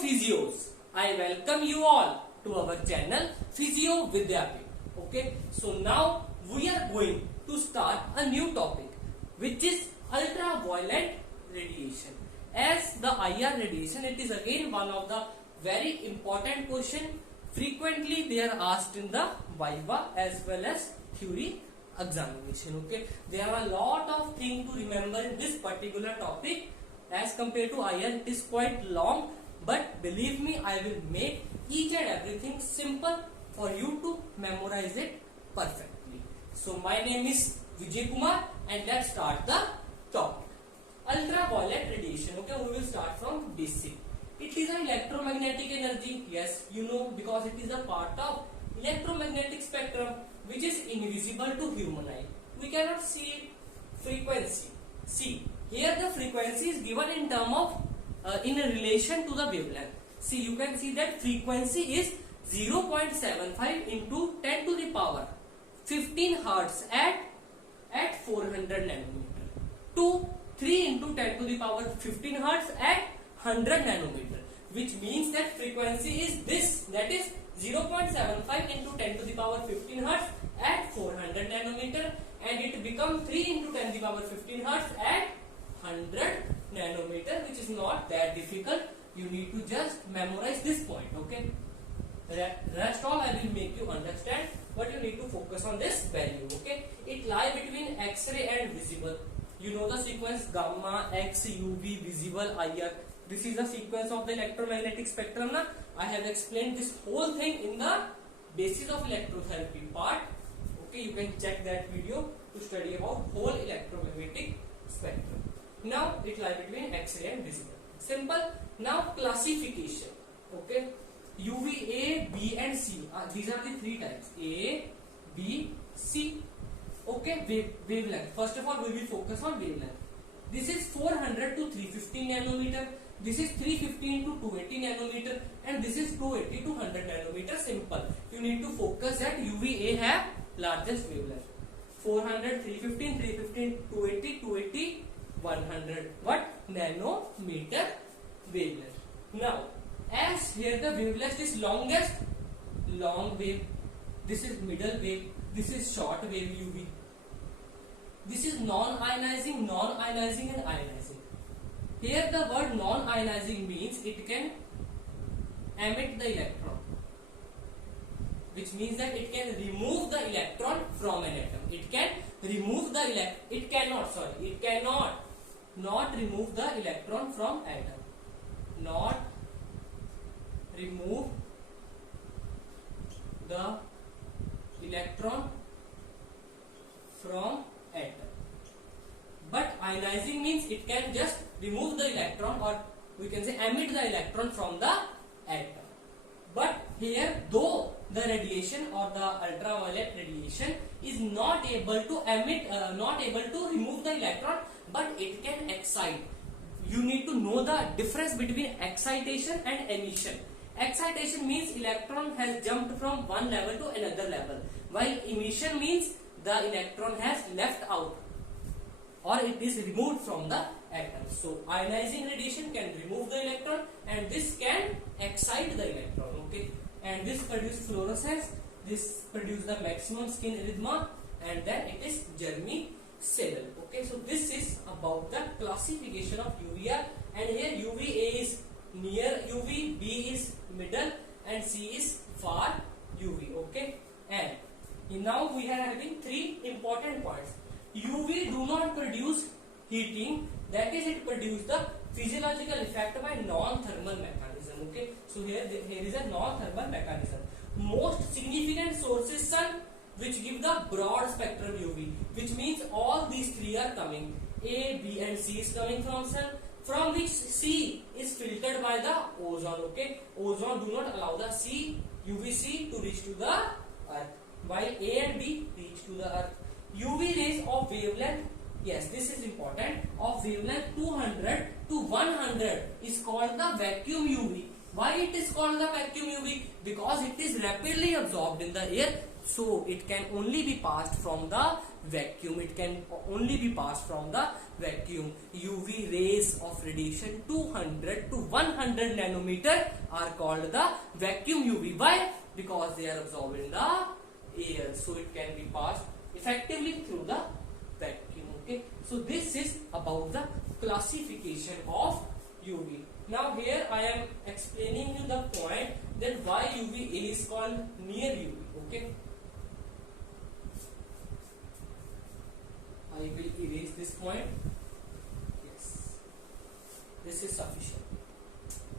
physios, I welcome you all to our channel Physio Vidyapit. Okay, so now we are going to start a new topic which is ultraviolet radiation. As the IR radiation, it is again one of the very important question. Frequently they are asked in the Viva as well as theory examination. Okay, there are a lot of things to remember in this particular topic. As compared to IR, it is quite long, but believe me, I will make each and everything simple for you to memorize it perfectly. So my name is Vijay Kumar and let's start the topic. Ultraviolet radiation. Okay, we will start from basic. It is an electromagnetic energy. Yes, you know, because it is a part of electromagnetic spectrum which is invisible to human eye. We cannot see it. Frequency. See, here the frequency is given in term of in relation to the wavelength. See, you can see that frequency is 0.75 into 10 to the power 15 hertz at 400 nanometer to 3 into 10 to the power 15 hertz at 100 nanometer, which means that frequency is this, that is 0.75 into 10 to the power 15 hertz at 400 nanometer, and it becomes 3 into 10 to the power 15 hertz at 100 nanometer, which is not that difficult. You need to just memorize this point. Okay, rest all I will make you understand, but you need to focus on this value. Okay, it lies between X-ray and visible. You know the sequence: gamma, X, UV, visible, IR. This is the sequence of the electromagnetic spectrum. Na? I have explained this whole thing in the basis of electrotherapy part. Okay, you can check that video to study about whole electromagnetic spectrum. Now it lies between X-ray and visible. Simple. Now classification. Okay, UV, A, B and C. These are the three types: A, B, C. Okay, wavelength. First of all, we will focus on wavelength. This is 400 to 350 nanometer. This is 315 to 280 nanometer, and this is 280 to 100 nanometer. Simple. You need to focus that UVA have largest wavelength. 400, 315, 315, 280, 280, 100. What? Nanometer wavelength. Now, as here the wavelength is longest, long wave. This is middle wave. This is short wave UV. This is non-ionizing, and ionizing. Here the word non-ionizing means it can emit the electron, which means that it can remove the electron from an atom. It can remove the it cannot not remove the electron from atom. Not remove the electron from atom. But ionizing means it can just remove the electron, or we can say emit the electron from the atom. But here, though the radiation or the ultraviolet radiation is not able to emit, not able to remove the electron, but it can excite. You need to know the difference between excitation and emission. Excitation means electron has jumped from one level to another level, while emission means the electron has left out, or it is removed from the atom. So ionizing radiation can remove the electron, and this can excite the electron. Okay, and this produces fluorescence, this produces the maximum skin erythema, and then it is germi-cell. Okay, so this is about the classification of UVR, and here UVA is near UV, B is middle, and C is far UV. Okay, and now we are having three important points. UV do not produce heating, that is, it produces the physiological effect by non-thermal mechanism. Okay, so here is a non-thermal mechanism. Most significant source is sun, which give the broad spectrum UV, which means all these three are coming. A, B and C is coming from sun, from which C is filtered by the ozone. Okay, ozone do not allow the UVC to reach to the earth, while A and B reach to the earth. UV rays of wavelength, yes, this is important, of wavelength 200 to 100 is called the vacuum UV. Why it is called the vacuum UV? Because it is rapidly absorbed in the air, so it can only be passed from the vacuum. It can only be passed from the vacuum. UV rays of radiation 200 to 100 nanometer are called the vacuum UV. Why? Because they are absorbed in the air, so it can be passed effectively through the vacuum. Okay, so this is about the classification of UV. Now here I am explaining you the point that why UVA is called near UV. Okay, I will erase this point. Yes, this is sufficient.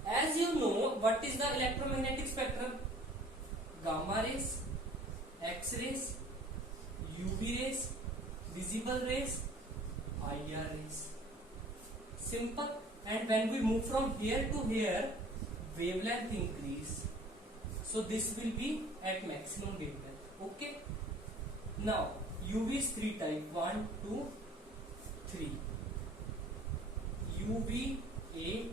As you know, what is the electromagnetic spectrum? Gamma rays, X-rays, UV rays, visible rays, IR rays. Simple. And when we move from here to here, wavelength increase. So this will be at maximum wavelength. Okay. Now UV is three type: 1, 2, 3. UVA,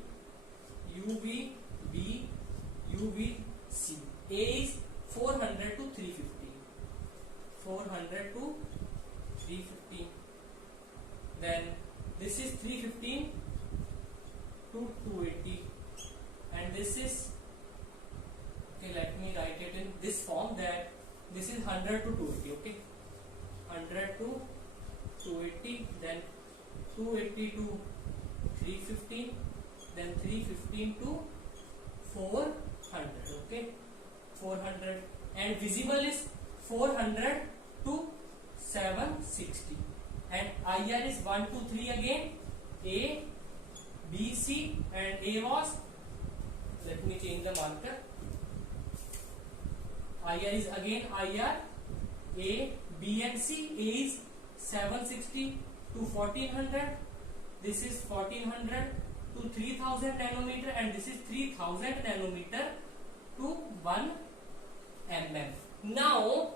UVB, UVC. A is 400 to 350. 400 to 350. Then this is 315 to 280, and this is, okay, let me write it in this form, that this is 100 to 280. Okay, 100 to 280, then 280 to 315, then 315 to 400. Okay, 400. And visible is 400 to 760, and IR is 1, 2, 3 again. A, B, C, and A was, let me change the marker. IR is again IR, A, B and C. A is 760 to 1400. This is 1400 to 3000 nanometer, and this is 3000 nanometer to 1 mm. Now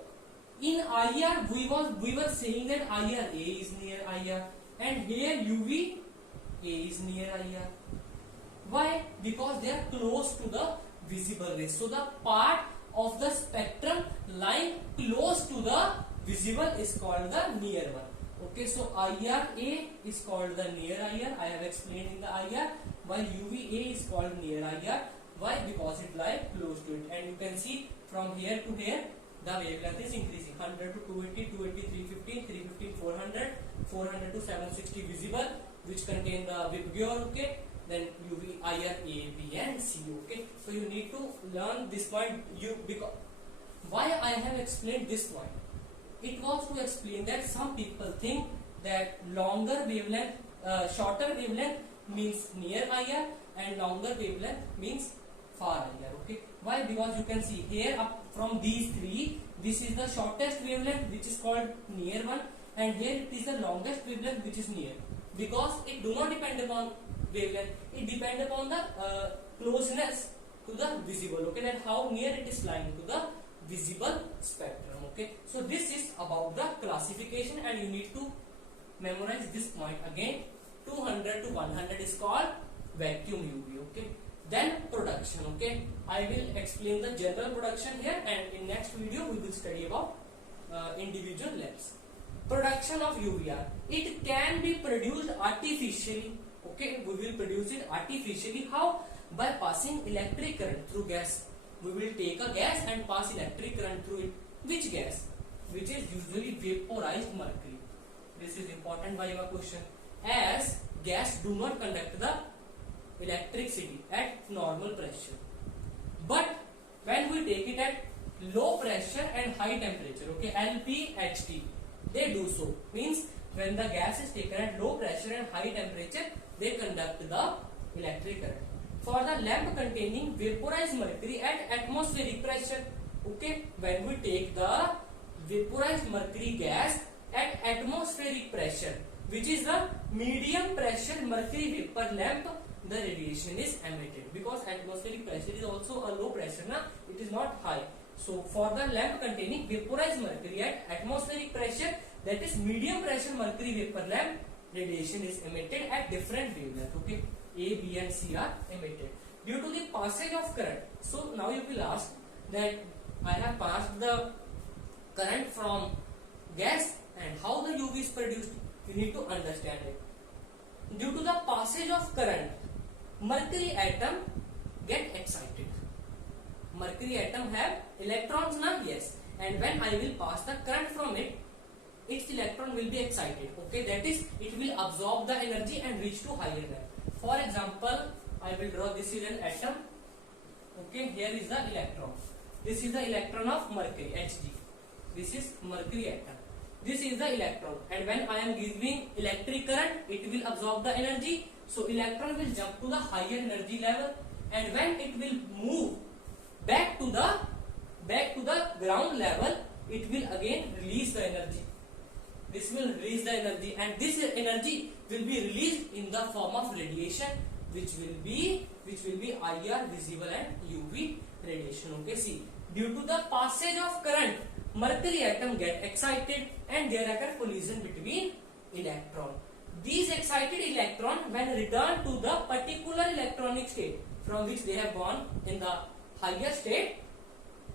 in IR we were saying that IR A is near IR, and here UV A is near IR. Why? Because they are close to the visible rays. So the part of the spectrum lying close to the visible is called the near one. Okay, so IRA is called the near IR. I have explained in the IR why UVA is called near IR. Why? Because it lies close to it, and you can see from here to here the wavelength is increasing: 100 to 280, 280, 315, 315, 400, 400 to 760 visible, which contain the VIBGYOR. Okay, then UV, IR, A, B and C. Okay, so you need to learn this point. Because why I have explained this point? It was to explain that some people think that longer wavelength, shorter wavelength means near IR, and longer wavelength means far IR. Okay, why? Because you can see here up from these three, this is the shortest wavelength, which is called near one, and here it is the longest wavelength, which is near. Because it do not depend upon wavelength, it depends upon the closeness to the visible. Okay, that how near it is lying to the visible spectrum. Okay, so this is about the classification, and you need to memorize this point again. 200 to 100 is called vacuum UV. Okay, then production. Okay, I will explain the general production here, and in next video we will study about individual lamps. Production of UVR. It can be produced artificially. Okay, we will produce it artificially. How? By passing electric current through gas. We will take a gas and pass electric current through it. Which gas? Which is usually vaporized mercury. This is important by your question, as gas do not conduct the electricity at normal pressure. But when we take it at low pressure and high temperature, okay, LPHT, they do so. Means when the gas is taken at low pressure and high temperature, they conduct the electric current. For the lamp containing vaporized mercury at atmospheric pressure, okay, when we take the vaporized mercury gas at atmospheric pressure, which is the medium pressure mercury vapor lamp, the radiation is emitted. Because atmospheric pressure is also a low pressure, na? It is not high. So for the lamp containing vaporized mercury at atmospheric pressure, that is medium pressure mercury vapor lamp, radiation is emitted at different wavelength. Okay, A, B and C are emitted due to the passage of current. So now you will ask that I have passed the current from gas And how the UV is produced, you need to understand it. Due to the passage of current, mercury atom get excited. Mercury atom have electrons now, yes, and when I will pass the current from it, its electron will be excited. Okay, that is, it will absorb the energy and reach to higher level. For example, I will draw, this is an atom. Okay, here is the electron. This is the electron of mercury, Hg. This is mercury atom. This is the electron, and when I am giving electric current, it will absorb the energy. So electron will jump to the higher energy level, and when it will move back to the ground level, it will again release the energy. This will release the energy, and this energy will be released in the form of radiation, which will be IR, visible, and UV radiation. Okay, see, due to the passage of current, mercury atom get excited and there occur collision between electron. These excited electron, when returned to the particular electronic state from which they have gone in the higher state,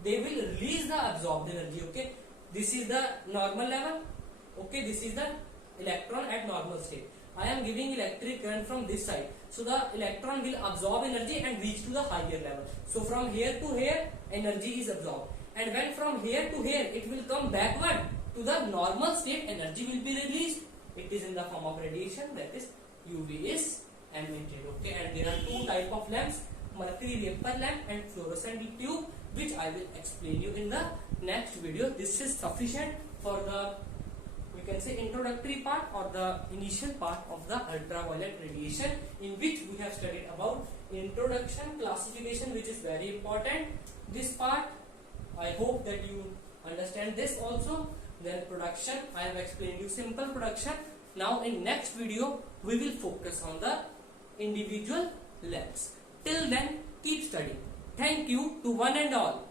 they will release the absorbed energy. Okay, this is the normal level. Okay, this is the electron at normal state. I am giving electric current from this side, so the electron will absorb energy and reach to the higher level. So from here to here, energy is absorbed, and when from here to here, it will come backward to the normal state, energy will be released. It is in the form of radiation, that is UV is emitted. Okay, and there are two type of lamps, mercury vapor lamp and fluorescent tube, which I will explain you in the next video. This is sufficient for the, we can say, introductory part or the initial part of the ultraviolet radiation, in which we have studied about introduction, classification, which is very important. This part, I hope that you understand this also. Then production, I have explained you simple production. Now in next video, we will focus on the individual lamps. Till then, keep studying. Thank you to one and all.